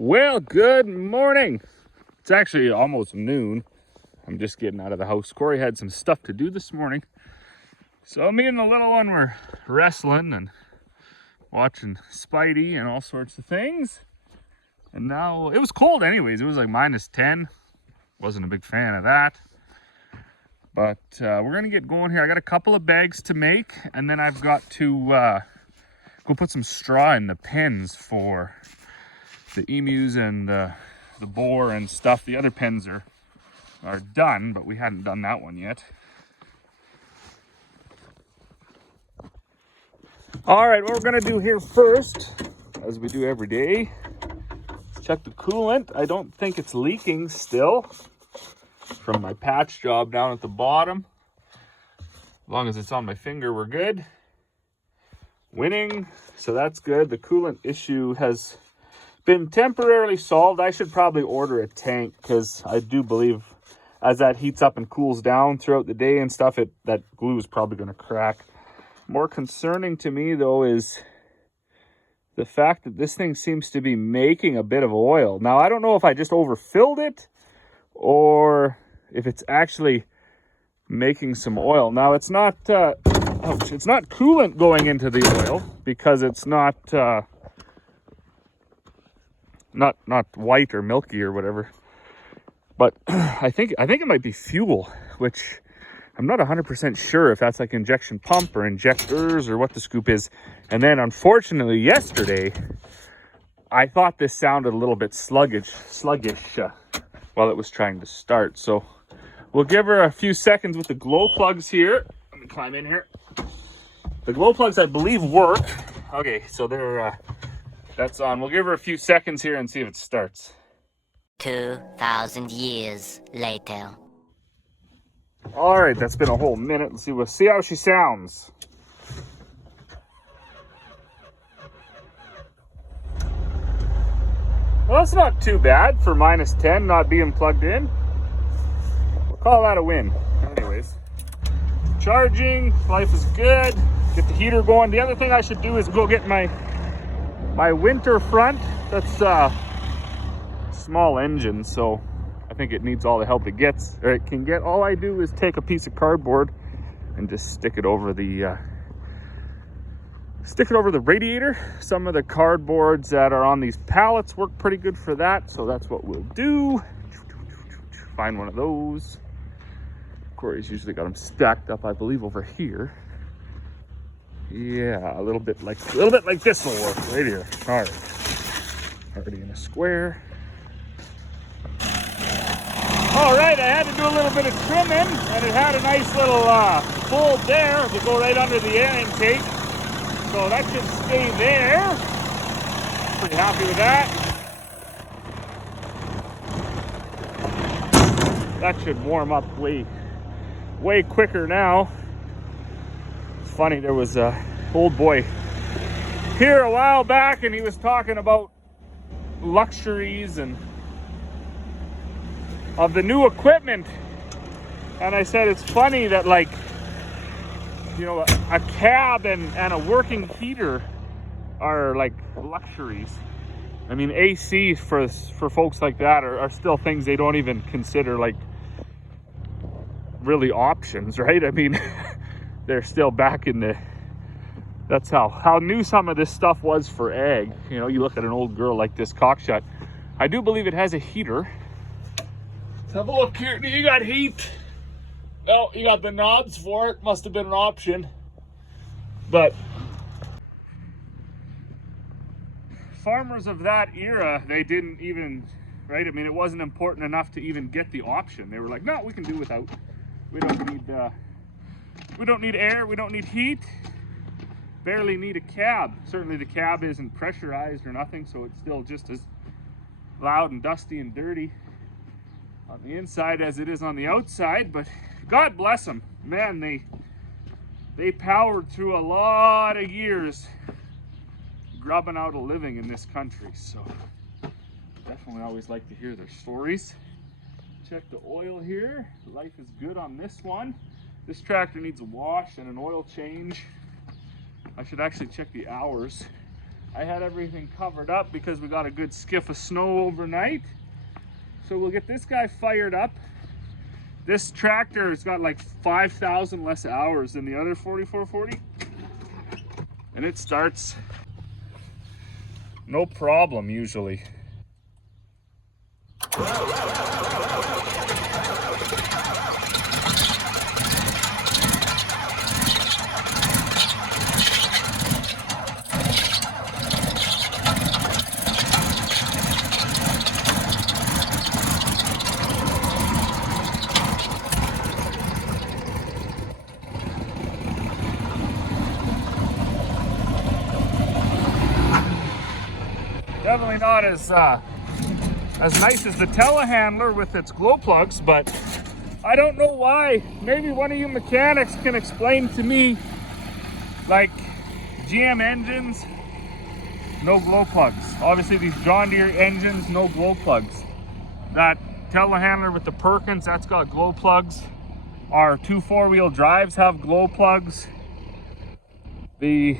Well, good morning. It's actually almost noon. I'm just getting out of the house. Corey had some stuff to do this morning. So me and the little one were wrestling and watching Spidey and all sorts of things. And now, it was cold anyways. It was like -10. Wasn't a big fan of that. But we're gonna get going here. I got a couple of bags to make, and then I've got to go put some straw in the pens for the emus and the boar and stuff. The other pens are done, but we hadn't done that one yet. All right, what we're gonna do here first, as we do every day, is check the coolant. I don't think it's leaking still from my patch job down at the bottom. As long as it's on my finger, we're good. Winning, so that's good. The coolant issue has been temporarily solved. I should probably order a tank, because I do believe as that heats up and cools down throughout the day and stuff, that glue is probably going to crack. More concerning to me though is the fact that this thing seems to be making a bit of oil. Now I don't know if I just overfilled it or if it's actually making some oil. Now it's not it's not coolant going into the oil, because it's not white or milky or whatever. But I think it might be fuel, which I'm not 100% sure if that's like injection pump or injectors or what the scoop is. And then unfortunately yesterday, I thought this sounded a little bit sluggish while it was trying to start. So we'll give her a few seconds with the glow plugs here. Let me climb in here. The glow plugs, I believe, work. Okay, so that's on. We'll give her a few seconds here and see if it starts. 2,000 years later. All right, that's been a whole minute. We'll see how she sounds. Well, that's not too bad for -10 not being plugged in. We'll call that a win. Anyways, charging, life is good. Get the heater going. The other thing I should do is go get my winter front. That's small engine, so I think it needs all the help it gets, or it can get. All I do is take a piece of cardboard and just stick it over the radiator. Some of the cardboards that are on these pallets work pretty good for that, so that's what we'll do. Find one of those. Corey's usually got them stacked up, I believe, over here. Yeah, a little bit like this will work right here. All right, already in a square. All right, I had to do a little bit of trimming, and it had a nice little fold there to go right under the air intake. So that should stay there. Pretty happy with that. That should warm up way quicker now. It's funny, there was a old boy here a while back, and he was talking about luxuries and of the new equipment, and I said it's funny that, like, you know, a cab and a working heater are like luxuries. I mean, AC for folks like that are still things they don't even consider like really options, right? I mean, they're still back in the, that's how new some of this stuff was for ag. You know, you look at an old girl like this cockshot. I do believe it has a heater. Let's have a look here. You got heat. Oh, you got the knobs for it. Must have been an option. But farmers of that era, they didn't even, right? I mean, it wasn't important enough to even get the option. They were like, no, we can do without. We don't need air. We don't need heat. Barely need a cab. Certainly the cab isn't pressurized or nothing, so it's still just as loud and dusty and dirty on the inside as it is on the outside. But God bless them, man. They powered through a lot of years grubbing out a living in this country. So definitely always like to hear their stories. Check the oil here. Life is good on this one. This tractor needs a wash and an oil change. I should actually check the hours. I had everything covered up because we got a good skiff of snow overnight. So we'll get this guy fired up. This tractor has got like 5,000 less hours than the other 4440. And it starts no problem usually. Definitely not as nice as the telehandler with its glow plugs, but I don't know why. Maybe one of you mechanics can explain to me, like GM engines, no glow plugs. Obviously these John Deere engines, no glow plugs. That telehandler with the Perkins, that's got glow plugs. Our 2 4-wheel drives have glow plugs. The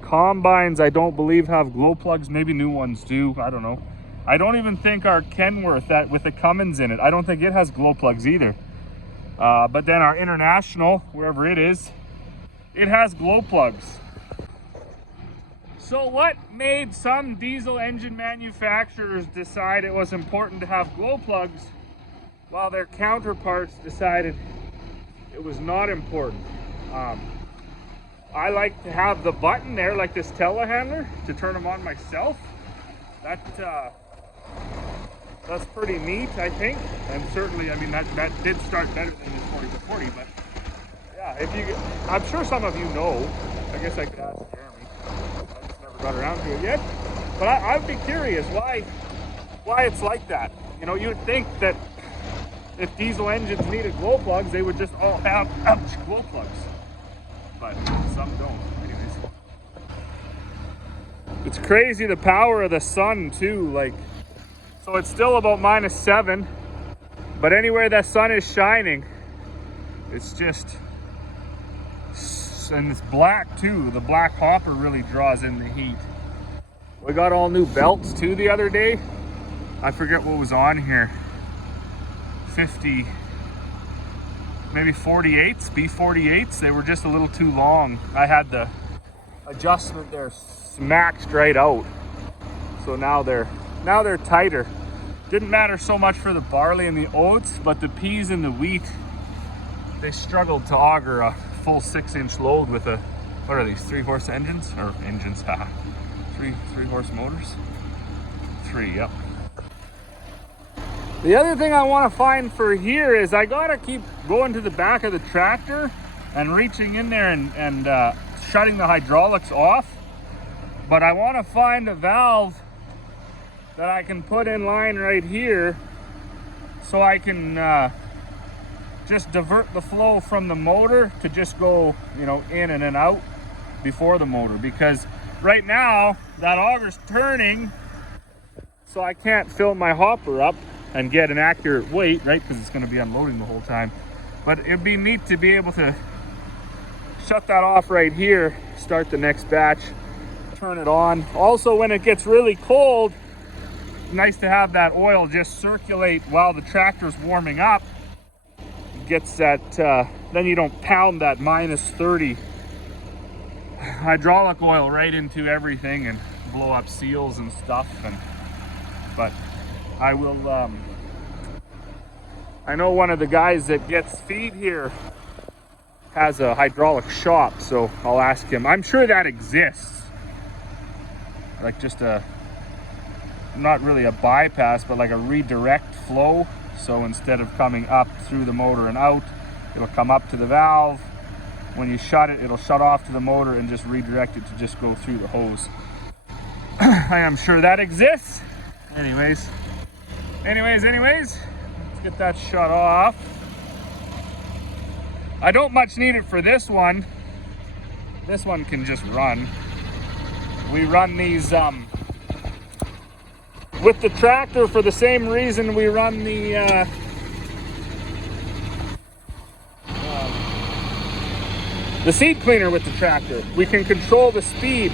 combines, I don't believe, have glow plugs. Maybe new ones do, I don't know. I don't even think our Kenworth, that with the Cummins in it, I don't think it has glow plugs either. But then our International, wherever it is, it has glow plugs. So what made some diesel engine manufacturers decide it was important to have glow plugs while their counterparts decided it was not important? I like to have the button there, like this telehandler, to turn them on myself. That's pretty neat, I think. And certainly, I mean, that did start better than this 40-40, but yeah, I'm sure some of you know. I guess I could ask Jeremy. I just never got around to it yet. But I'd be curious why it's like that. You know, you'd think that if diesel engines needed glow plugs, they would just all have glow plugs. But some don't, anyways. It's crazy the power of the sun too, like, so it's still about -7, but anywhere that sun is shining, it's just, and it's black too. The black hopper really draws in the heat. We got all new belts too the other day. I forget what was on here. 50, maybe 48s, B48s. They were just a little too long. I had the adjustment there smacked right out. So now they're tighter. Didn't matter so much for the barley and the oats, but the peas and the wheat, they struggled to auger a full 6-inch load with a, what are these, 3-horse engines? Or engines, haha. 3-horse motors? 3, yep. The other thing I want to find for here is I gotta keep going to the back of the tractor and reaching in there and shutting the hydraulics off. But I want to find a valve that I can put in line right here so I can just divert the flow from the motor to just go, you know, in and then out before the motor. Because right now that auger's turning, so I can't fill my hopper up and get an accurate weight, right? Because it's going to be unloading the whole time. But it'd be neat to be able to shut that off right here, start the next batch, turn it on. Also, when it gets really cold, nice to have that oil just circulate while the tractor's warming up. It gets that, then you don't pound that -30 hydraulic oil right into everything and blow up seals and stuff. But I will, I know one of the guys that gets feed here has a hydraulic shop, so I'll ask him. I'm sure that exists. Like just not really a bypass, but like a redirect flow. So instead of coming up through the motor and out, it'll come up to the valve. When you shut it, it'll shut off to the motor and just redirect it to just go through the hose. I am sure that exists. Anyways, let's get that shut off. I don't much need it for this one. This one can just run. We run these with the tractor for the same reason we run the seed cleaner with the tractor. We can control the speed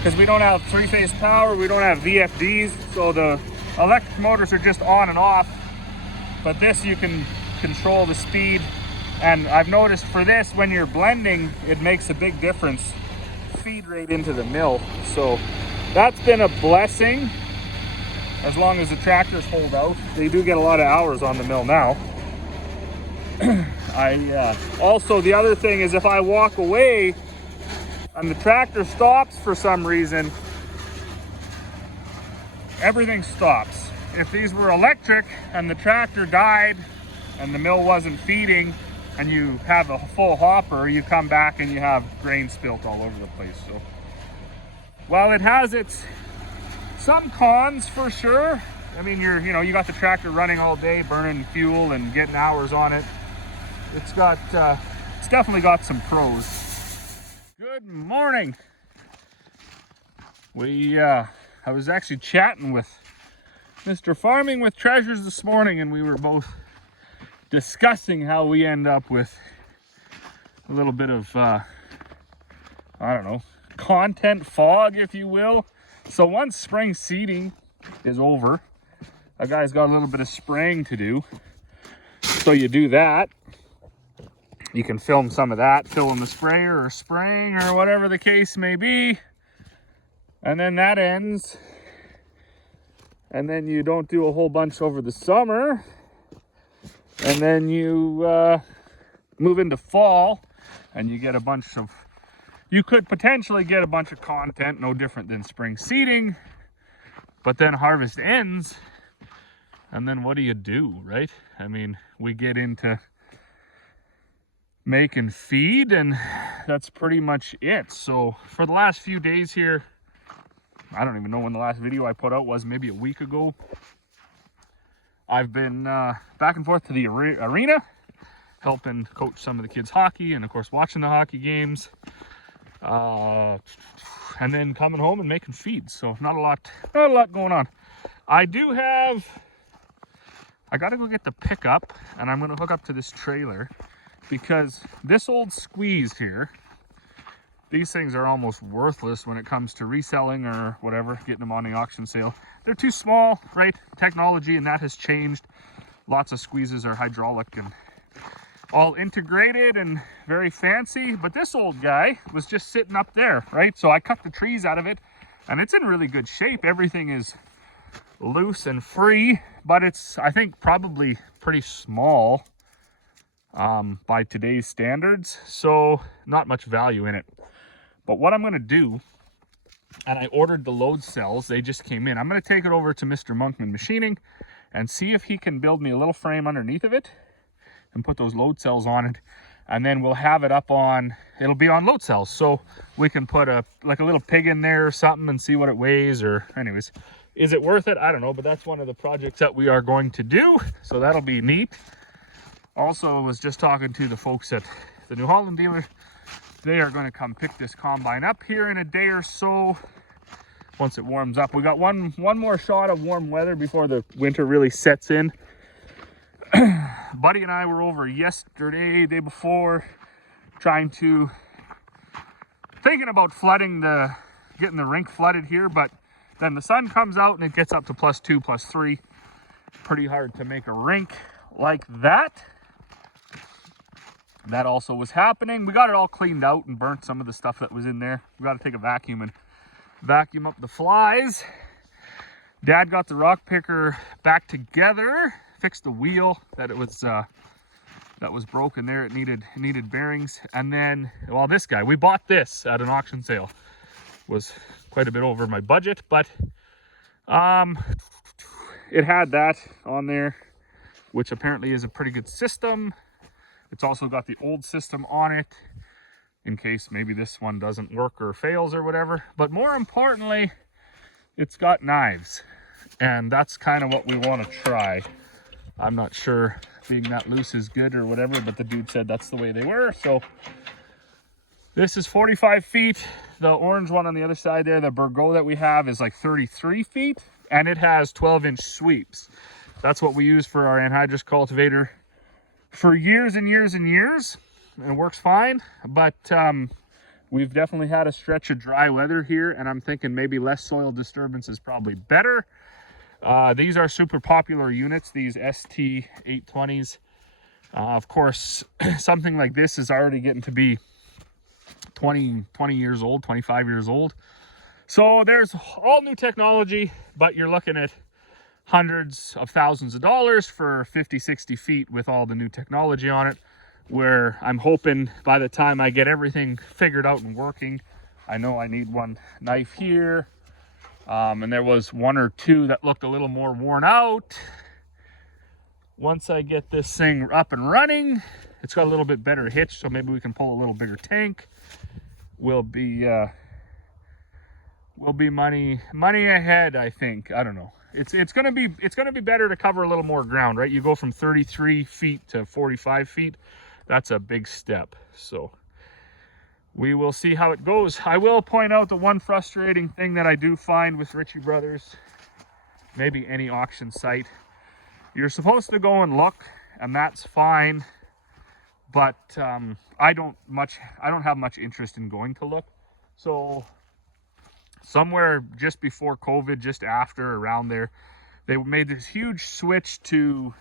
because we don't have three-phase power, we don't have VFDs, so the electric motors are just on and off. But this, you can control the speed. And I've noticed for this, when you're blending, it makes a big difference. Feed rate into the mill. So that's been a blessing, as long as the tractors hold out. They do get a lot of hours on the mill now. Also, the other thing is, if I walk away and the tractor stops for some reason, everything stops. If these were electric and the tractor died and the mill wasn't feeding, and you have a full hopper, you come back and you have grain spilt all over the place. So while it has its some cons for sure, I mean, you got the tractor running all day, burning fuel and getting hours on it. It's definitely got some pros. Good morning. I was actually chatting with Mr. Farming with Treasures this morning, and we were both discussing how we end up with a little bit of, I don't know, content fog, if you will. So once spring seeding is over, a guy's got a little bit of spraying to do. So you do that. You can film some of that, filling the sprayer or spraying or whatever the case may be. And then that ends. And then you don't do a whole bunch over the summer. And then you move into fall, and you get a bunch of, you could potentially get a bunch of content, no different than spring seeding. But then harvest ends, and then what do you do, right? I mean, we get into making feed, and that's pretty much it. So for the last few days here, I don't even know when the last video I put out was, maybe a week ago, I've been back and forth to the arena, helping coach some of the kids' hockey, and of course watching the hockey games, and then coming home and making feeds. So not a lot going on. I got to go get the pickup, and I'm going to hook up to this trailer, because this old squeeze here, these things are almost worthless when it comes to reselling or whatever, getting them on the auction sale. They're too small, right? Technology, and that has changed. Lots of squeezes are hydraulic and all integrated and very fancy. But this old guy was just sitting up there, right? So I cut the trees out of it, and it's in really good shape. Everything is loose and free, but it's, I think, probably pretty small by today's standards. So not much value in it. But what I'm going to do, and I ordered the load cells, they just came in. I'm going to take it over to Mr. Monkman Machining and see if he can build me a little frame underneath of it and put those load cells on it. And then we'll have it up on, it'll be on load cells. So we can put a little pig in there or something and see what it weighs, or anyways. Is it worth it? I don't know, but that's one of the projects that we are going to do. So that'll be neat. Also, I was just talking to the folks at the New Holland dealer. They are going to come pick this combine up here in a day or so, once it warms up. We got one more shot of warm weather before the winter really sets in. Buddy and I were over yesterday, day before, thinking about getting the rink flooded here, but then the sun comes out and it gets up to +2, +3. Pretty hard to make a rink like that. That also was happening. We got it all cleaned out and burnt some of the stuff that was in there. We got to take a vacuum and vacuum up the flies. Dad got the rock picker back together, fixed the wheel that was broken there. It needed bearings. And then, well, this guy, we bought this at an auction sale. Was quite a bit over my budget, but it had that on there, which apparently is a pretty good system. It's also got the old system on it in case maybe this one doesn't work or fails or whatever. But more importantly, it's got knives, and that's kind of what we want to try. I'm not sure being that loose is good or whatever, but the dude said that's the way they were. So this is 45 feet. The orange one on the other side there, the Burgo that we have, is like 33 feet, and it has 12-inch sweeps. That's what we use for our anhydrous cultivator for years and years and years, and it works fine. But We've definitely had a stretch of dry weather here, and I'm thinking maybe less soil disturbance is probably better. These are super popular units, these ST820s. Of course, something like this is already getting to be 20 years old, 25 years old. So there's all new technology, but you're looking at hundreds of thousands of dollars for 50, 60 feet with all the new technology on it, where I'm hoping by the time I get everything figured out and working, I know I need one knife here. And there was one or two that looked a little more worn out. Once I get this thing up and running, it's got a little bit better hitch, so maybe we can pull a little bigger tank. We'll be money ahead, I think. I don't know. It's gonna be better to cover a little more ground, right? You go from 33 feet to 45 feet. That's a big step. So we will see how it goes. I will point out the one frustrating thing that I do find with Ritchie Brothers, maybe any auction site. You're supposed to go and look, and that's fine. But I don't have much interest in going to look. So somewhere just before COVID, just after, around there, they made this huge switch to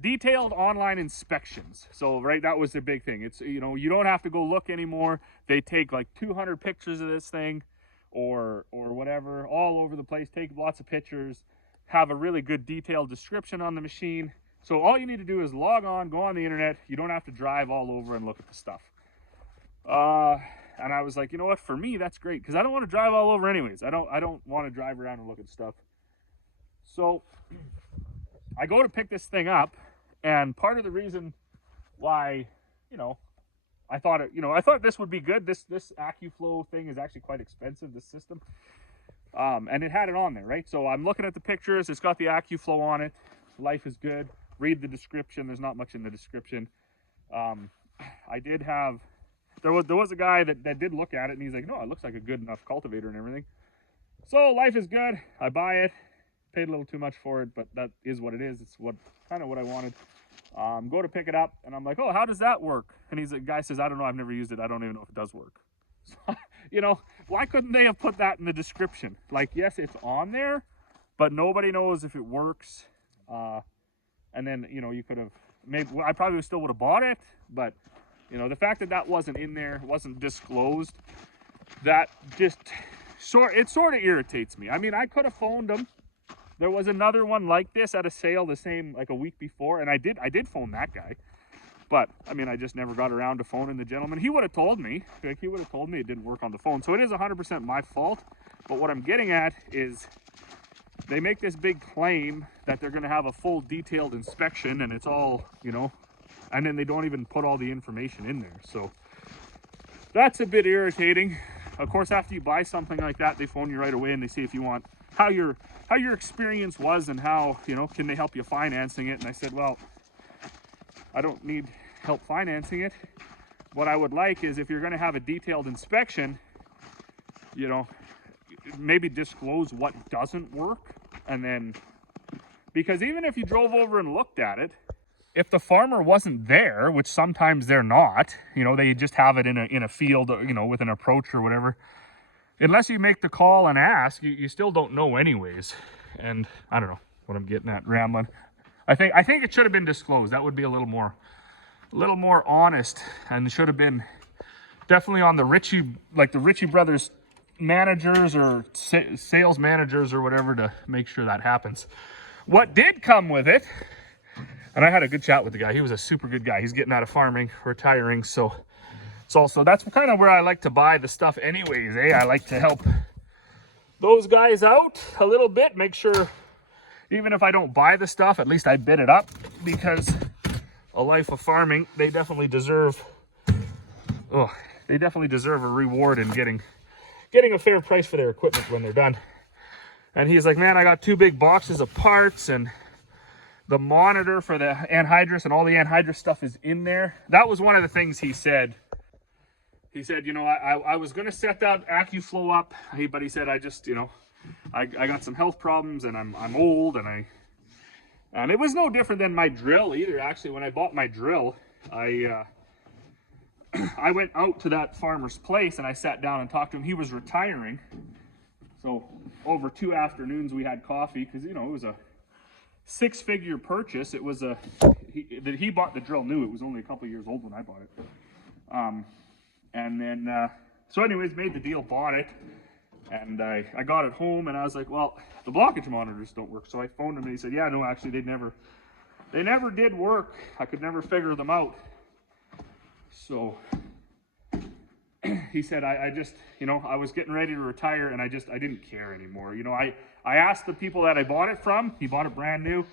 detailed online inspections. So right, that was the big thing. It's, you know, you don't have to go look anymore. They take like 200 pictures of this thing or whatever, all over the place, take lots of pictures, have a really good detailed description on the machine. So all you need to do is log on, go on the internet. You don't have to drive all over and look at the stuff. And I was like, you know what, for me, that's great, because I don't want to drive all over anyways. I don't want to drive around and look at stuff. So I go to pick this thing up, and part of the reason why, you know, I thought this would be good. This AccuFlow thing is actually quite expensive, this system. And it had it on there, right? So I'm looking at the pictures. It's got the AccuFlow on it. Life is good. Read the description. There's not much in the description. I did have, there was a guy that did look at it, and he's like, no, it looks like a good enough cultivator and everything. So life is good. I buy it. Paid a little too much for it, but that is what it is. It's kind of what I wanted. Go to pick it up, and I'm like, oh, how does that work? And the guy says, I don't know. I've never used it. I don't even know if it does work. So, you know, why couldn't they have put that in the description? Like, yes, it's on there, but nobody knows if it works. And then, you know, you could have, maybe, I probably still would have bought it, but, you know, the fact that that wasn't in there, wasn't disclosed, that just, it sort of irritates me. I mean, I could have phoned them. There was another one like this at a sale, the same, like a week before, and I did phone that guy. But, I mean, I just never got around to phoning the gentleman. He would have told me. Like, he would have told me it didn't work on the phone. So it is 100% my fault. But what I'm getting at is they make this big claim that they're going to have a full detailed inspection, and it's all, you know, and then they don't even put all the information in there. So that's a bit irritating. Of course, after you buy something like that, they phone you right away and they see if you want, how your experience was, and how, you know, can they help you financing it. And I said, well, I don't need help financing it. What I would like is, if you're going to have a detailed inspection, you know, maybe disclose what doesn't work. And then, because even if you drove over and looked at it, if the farmer wasn't there, which sometimes they're not, you know, they just have it in a field, you know, with an approach or whatever, unless you make the call and ask, you still don't know anyways. And I don't know what I'm getting at, rambling. I think it should have been disclosed. That would be a little more honest, and it should have been definitely on the Ritchie Brothers managers or sales managers or whatever, to make sure that happens. What did come with it, and I had a good chat with the guy. He was a super good guy. He's getting out of farming, retiring, so it's also, that's kind of where I like to buy the stuff anyways, I like to help those guys out a little bit, make sure, even if I don't buy the stuff, at least I bid it up, because a life of farming, they definitely deserve a reward in getting a fair price for their equipment when they're done. And he's like, man, I got 2 big boxes of parts, and the monitor for the anhydrous, and all the anhydrous stuff is in there. That was one of the things he said. He said, you know, I was going to set that AccuFlow up, but he said, I just, you know, I got some health problems, and I'm old, and it was no different than my drill either. Actually, when I bought my drill, I I went out to that farmer's place and I sat down and talked to him. He was retiring. So over 2 afternoons we had coffee because, you know, it was a 6-figure purchase. It was he bought the drill new. It was only a couple years old when I bought it. And then, so anyways, made the deal, bought it. And I got it home and I was like, well, the blockage monitors don't work. So I phoned him and he said, yeah, no, actually they never did work. I could never figure them out. So he said, I just, you know, I was getting ready to retire and I didn't care anymore. You know, I asked the people that I bought it from, he bought it brand new.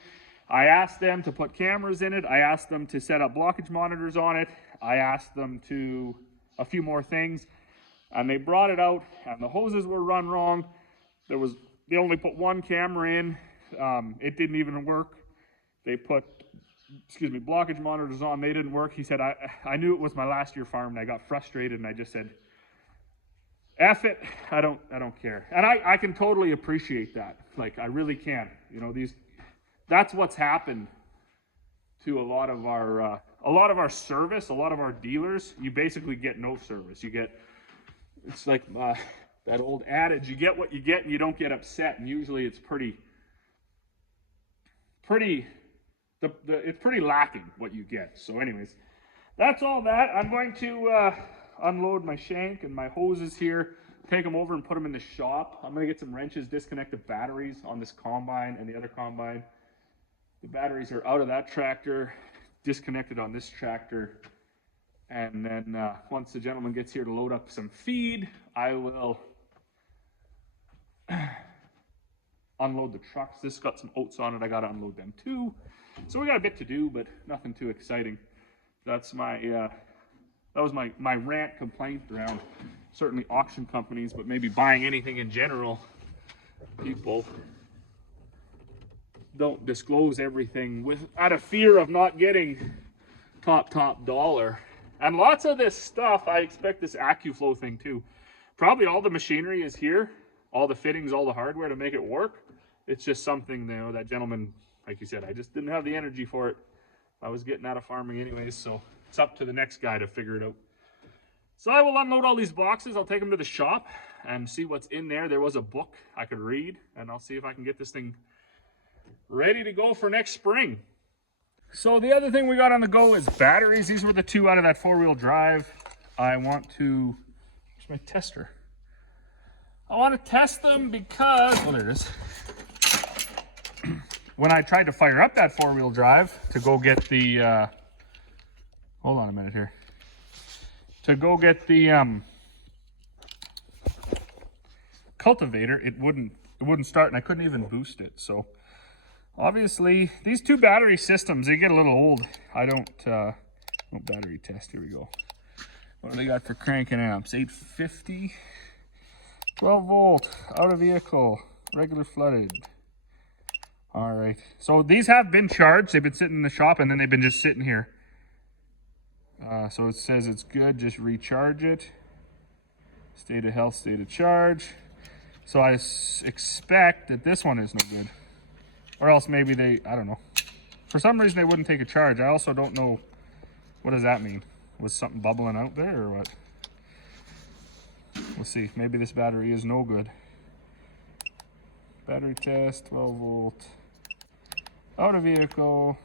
I asked them to put cameras in it. I asked them to set up blockage monitors on it. I asked them to a few more things. And they brought it out, and the hoses were run wrong. They only put one camera in. It didn't even work. They put, blockage monitors on. They didn't work. He said, I knew it was my last year farm, and I got frustrated, and I just said, F it. I don't care. And I can totally appreciate that. Like, I really can. You know, that's what's happened to a lot of our service, a lot of our dealers. You basically get no service. It's like that old adage, you get what you get and you don't get upset. And usually it's pretty lacking what you get. So anyways, that's all that. I'm going to unload my shank and my hoses here, take them over and put them in the shop. I'm going to get some wrenches, disconnect the batteries on this combine and the other combine. The batteries are out of that tractor, disconnected on this tractor. And then once the gentleman gets here to load up some feed, I will unload the trucks. This got some oats on it. I got to unload them too. So we got a bit to do, but nothing too exciting. That's that was my rant complaint around certainly auction companies, but maybe buying anything in general. People don't disclose everything out of fear of not getting top dollar. And lots of this stuff, I expect this AccuFlow thing too. Probably all the machinery is here, all the fittings, all the hardware to make it work. It's just something, you know, that gentleman, like you said, I just didn't have the energy for it. I was getting out of farming anyways, so it's up to the next guy to figure it out. So I will unload all these boxes. I'll take them to the shop and see what's in there. There was a book I could read, and I'll see if I can get this thing ready to go for next spring. So the other thing we got on the go is batteries. These were the 2 out of that 4-wheel drive. I want to, where's my tester? I want to test them because, well, there it is. When I tried to fire up that 4-wheel drive to go get the, hold on a minute here. To go get the cultivator, it wouldn't start and I couldn't even boost it. So obviously, these 2 battery systems, they get a little old. I don't battery test, here we go. What do they got for cranking amps? 850, 12 volt, out of vehicle, regular flooded. All right, so these have been charged. They've been sitting in the shop and then they've been just sitting here. So it says it's good, just recharge it. State of health, state of charge. So I expect that this one is no good. Or else maybe I don't know. For some reason they wouldn't take a charge. I also don't know, what does that mean? Was something bubbling out there or what? We'll see. Maybe this battery is no good. Battery test, 12 volt. Out of vehicle.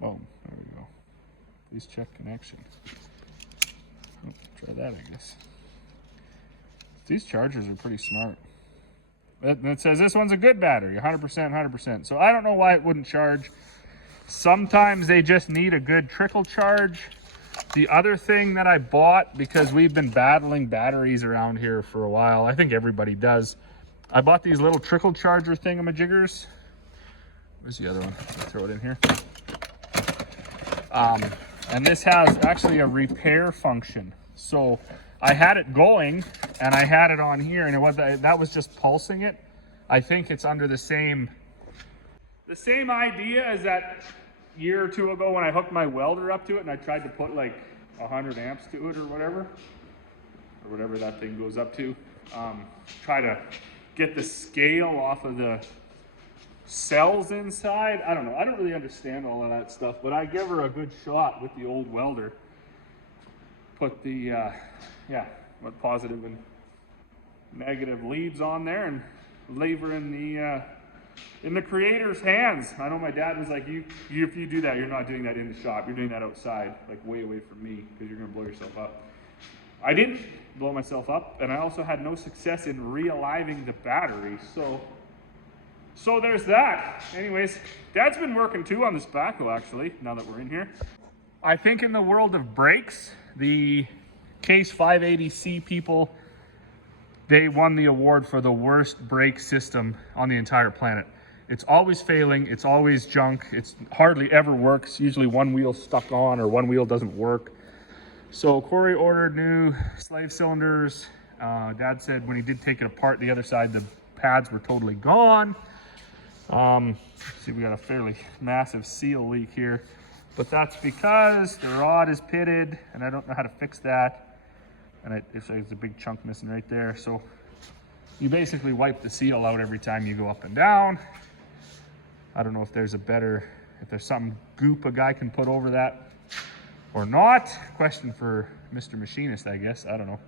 Boom, there we go. Please check connection. Oh, try that, I guess. These chargers are pretty smart. It says this one's a good battery, 100%, 100%. So I don't know why it wouldn't charge. Sometimes they just need a good trickle charge. The other thing that I bought, because we've been battling batteries around here for a while, I think everybody does. I bought these little trickle charger thingamajiggers. Where's the other one? I'll throw it in here. And this has actually a repair function. So I had it going and I had it on here and that was just pulsing it. I think it's under the same idea as that year or 2 ago when I hooked my welder up to it and I tried to put like 100 amps to it or whatever that thing goes up to. Try to get the scale off of the cells inside. I don't know. I don't really understand all of that stuff, but I give her a good shot with the old welder put the what positive and negative leads on there and lever in the creator's hands. I know my dad was like, if you do that, you're not doing that in the shop, you're doing that outside, like way away from me, because you're gonna blow yourself up. I didn't blow myself up, and I also had no success in realigning the battery, so there's that. Anyways, Dad's been working too on this backhoe, actually, now that we're in here. I think in the world of brakes, the Case 580C people, they won the award for the worst brake system on the entire planet. It's always failing, it's always junk, it's hardly ever works. Usually one wheel's stuck on or one wheel doesn't work. So Corey ordered new slave cylinders. Dad said when he did take it apart, the other side, the pads were totally gone. See, we got a fairly massive seal leak here, but that's because the rod is pitted and I don't know how to fix that. And it's a big chunk missing right there. So you basically wipe the seal out every time you go up and down. I don't know if there's some goop a guy can put over that or not. Question for Mr. Machinist, I guess. I don't know.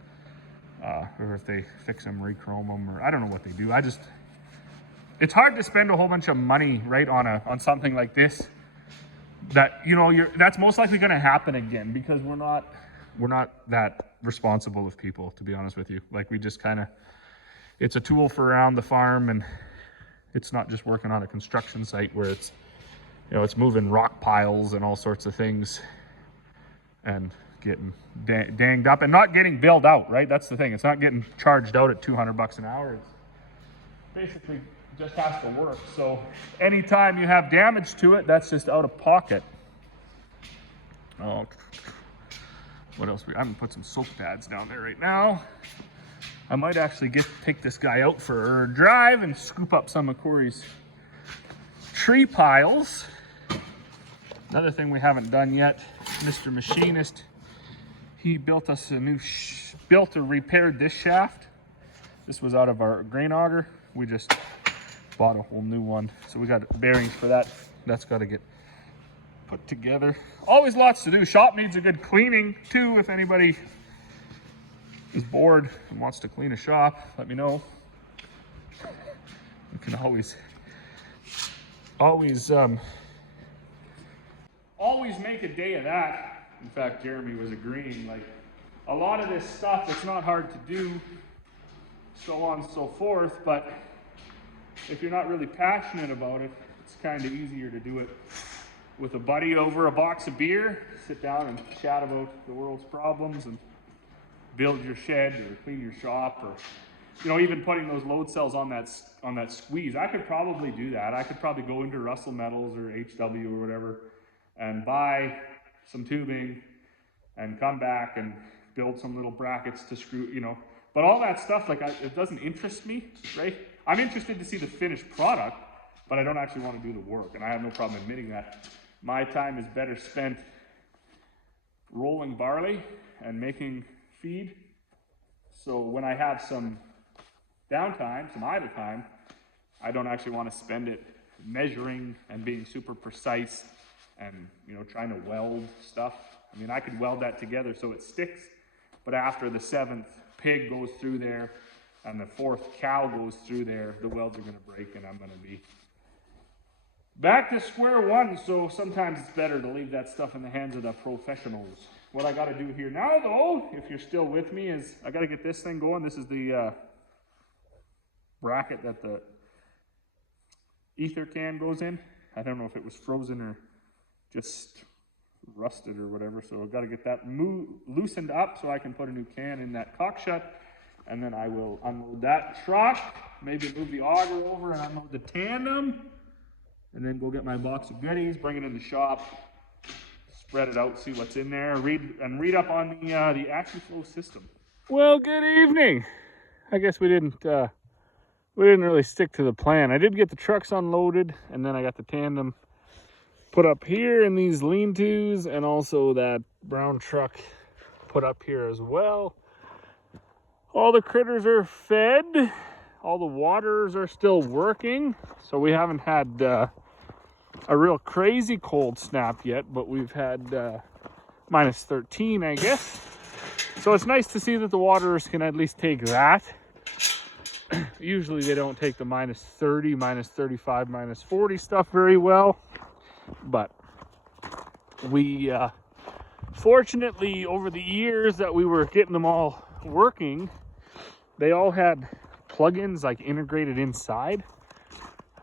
Or if they fix them, re-chrome them, or I don't know what they do. It's hard to spend a whole bunch of money, right, on something like this that, you know, that's most likely going to happen again, because we're not that responsible of people, to be honest with you. Like, we just kind of, it's a tool for around the farm, and it's not just working on a construction site where it's, you know, it's moving rock piles and all sorts of things and getting danged up and not getting billed out, right? That's the thing. It's not getting charged out at $200 an hour. It's basically just has to work. So anytime you have damage to it, that's just out of pocket. Oh, what else? I'm gonna put some soap pads down there right now. I might actually take this guy out for a drive and scoop up some of Corey's tree piles. Another thing we haven't done yet, Mr. Machinist, he built us a new, repaired this shaft. This was out of our grain auger. We just bought a whole new one. So we got bearings for that. That's got to get put together. Always lots to do. Shop needs a good cleaning too. If anybody is bored and wants to clean a shop, let me know. You can always make a day of that. In fact, Jeremy was agreeing, like, a lot of this stuff, it's not hard to do, so on and so forth, but if you're not really passionate about it, it's kind of easier to do it with a buddy over a box of beer, sit down and chat about the world's problems and build your shed or clean your shop, or, you know, even putting those load cells on that squeeze. I could probably do that. I could probably go into Russell Metals or HW or whatever and buy some tubing and come back and build some little brackets to screw, you know. But all that stuff, like, it doesn't interest me, right? I'm interested to see the finished product, but I don't actually want to do the work, and I have no problem admitting that. My time is better spent rolling barley and making feed. So when I have some downtime, some idle time, I don't actually want to spend it measuring and being super precise and, you know, trying to weld stuff. I mean, I could weld that together so it sticks, but after the 7th pig goes through there and the 4th cow goes through there, the welds are going to break and I'm going to be back to square one. So sometimes it's better to leave that stuff in the hands of the professionals. What I got to do here now, though, if you're still with me, is I got to get this thing going. This is the bracket that the ether can goes in. I don't know if it was frozen or just rusted or whatever, so I've got to get that loosened up so I can put a new can in that cock shut, and then I will unload that truck, maybe move the auger over and unload the tandem, and then go get my box of goodies, bring it in the shop, spread it out, see what's in there, read up on the AccuFlow system. Well, good evening. I guess we didn't really stick to the plan. I did get the trucks unloaded, and then I got the tandem put up here in these lean-tos, and also that brown truck put up here as well. All the critters are fed. All the waters are still working. So we haven't had a real crazy cold snap yet, but we've had minus 13, I guess. So it's nice to see that the waterers can at least take that. Usually they don't take the minus 30, minus 35, minus 40 stuff very well. But we, fortunately, over the years that we were getting them all working, they all had plugins like integrated inside.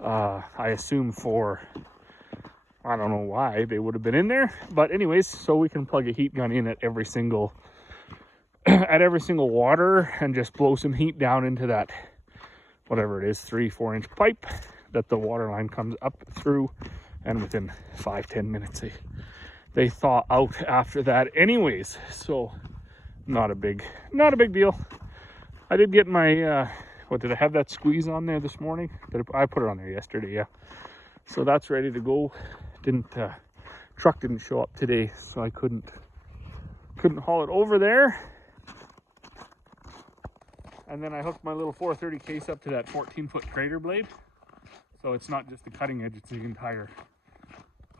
I assume for, I don't know why they would have been in there, but anyways, so we can plug a heat gun in at every single water and just blow some heat down into that, whatever it is, 3-4 inch pipe that the water line comes up through, and within 5-10 minutes they thaw out after that anyways. So not a big deal. I did get my what, did I have that squeeze on there this morning? I put it on there yesterday, yeah. So that's ready to go. Truck didn't show up today, so I couldn't haul it over there. And then I hooked my little 430 case up to that 14-foot trailer blade. So it's not just the cutting edge, it's the entire,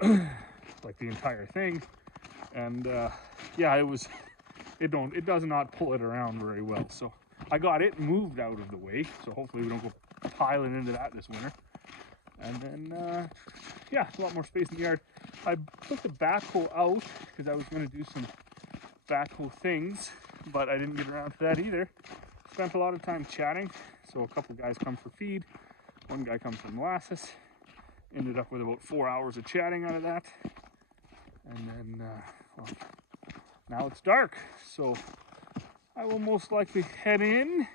like the entire thing. And yeah, it does not pull it around very well. So I got it moved out of the way, so hopefully we don't go piling into that this winter. And then, yeah, a lot more space in the yard. I took the backhoe out because I was going to do some backhoe things, but I didn't get around to that either. Spent a lot of time chatting. So a couple guys come for feed, one guy comes for molasses. Ended up with about 4 hours of chatting out of that. And then, well, now it's dark, so I will most likely head in.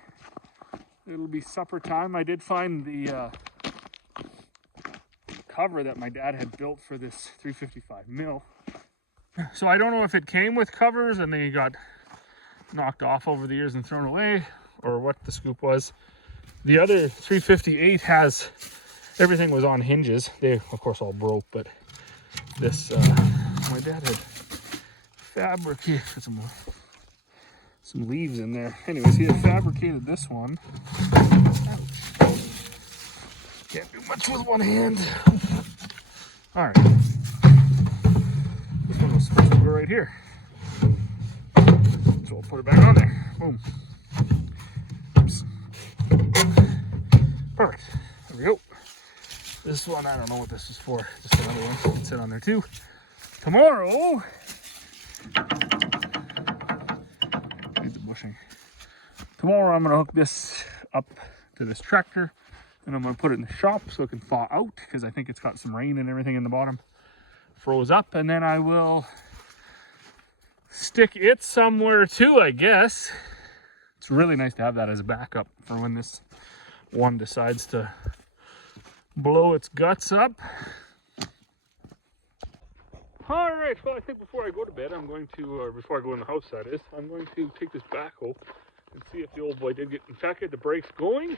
It'll be supper time. I did find the cover that my dad had built for this 355 mil. So I don't know if it came with covers and they got knocked off over the years and thrown away, or what the scoop was. The other 358 has, everything was on hinges. They of course all broke, but this my dad had fabricated some leaves in there. Anyways, he had fabricated this one. Ouch. Can't do much with one hand. All right. This one was supposed to go right here. So we'll put it back on there. Boom. Oops. Perfect. There we go. This one, I don't know what this is for. Just another one. It can sit on there too. Tomorrow, bushing. Tomorrow I'm going to hook this up to this tractor and I'm going to put it in the shop so it can thaw out, because I think it's got some rain and everything in the bottom froze up, and then I will stick it somewhere too, I guess. It's really nice to have that as a backup for when this one decides to blow its guts up. All right, well, I think before I go to bed, I'm going to, or before I go in the house, that is, I'm going to take this backhoe and see if the old boy did get, in fact, get the brakes going.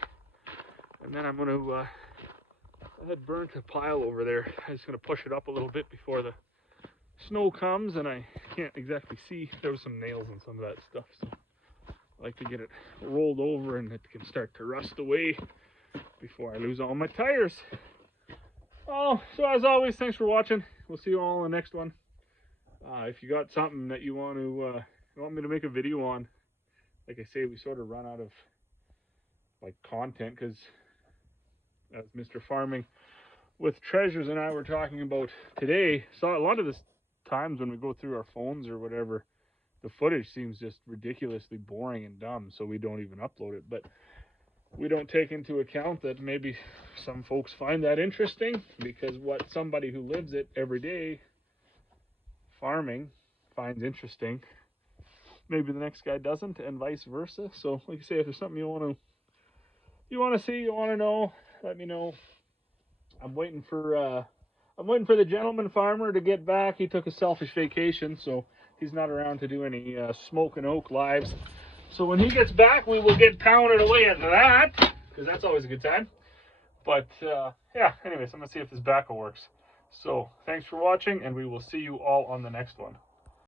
And then I'm going to, I had burnt a pile over there. I'm just going to push it up a little bit before the snow comes, and I can't exactly see. There was some nails and some of that stuff, so I like to get it rolled over and it can start to rust away before I lose all my tires. Oh, so as always, thanks for watching. We'll see you all in the next one. If you got something that you want me to make a video on, like I say, we sort of run out of like content, because as Mr. Farming with Treasures and I were talking about today, so a lot of the times when we go through our phones or whatever, the footage seems just ridiculously boring and dumb, so we don't even upload it. But we don't take into account that maybe some folks find that interesting, because what somebody who lives it every day, farming, finds interesting, maybe the next guy doesn't, and vice versa. So like I say, if there's something you want to see, you want to know, let me know. I'm waiting for the gentleman farmer to get back. He took a selfish vacation, so he's not around to do any Smoke and Oak lives. So when he gets back, we will get pounded away at that, because that's always a good time. But yeah, anyways, I'm going to see if this backhoe works. So thanks for watching, and we will see you all on the next one.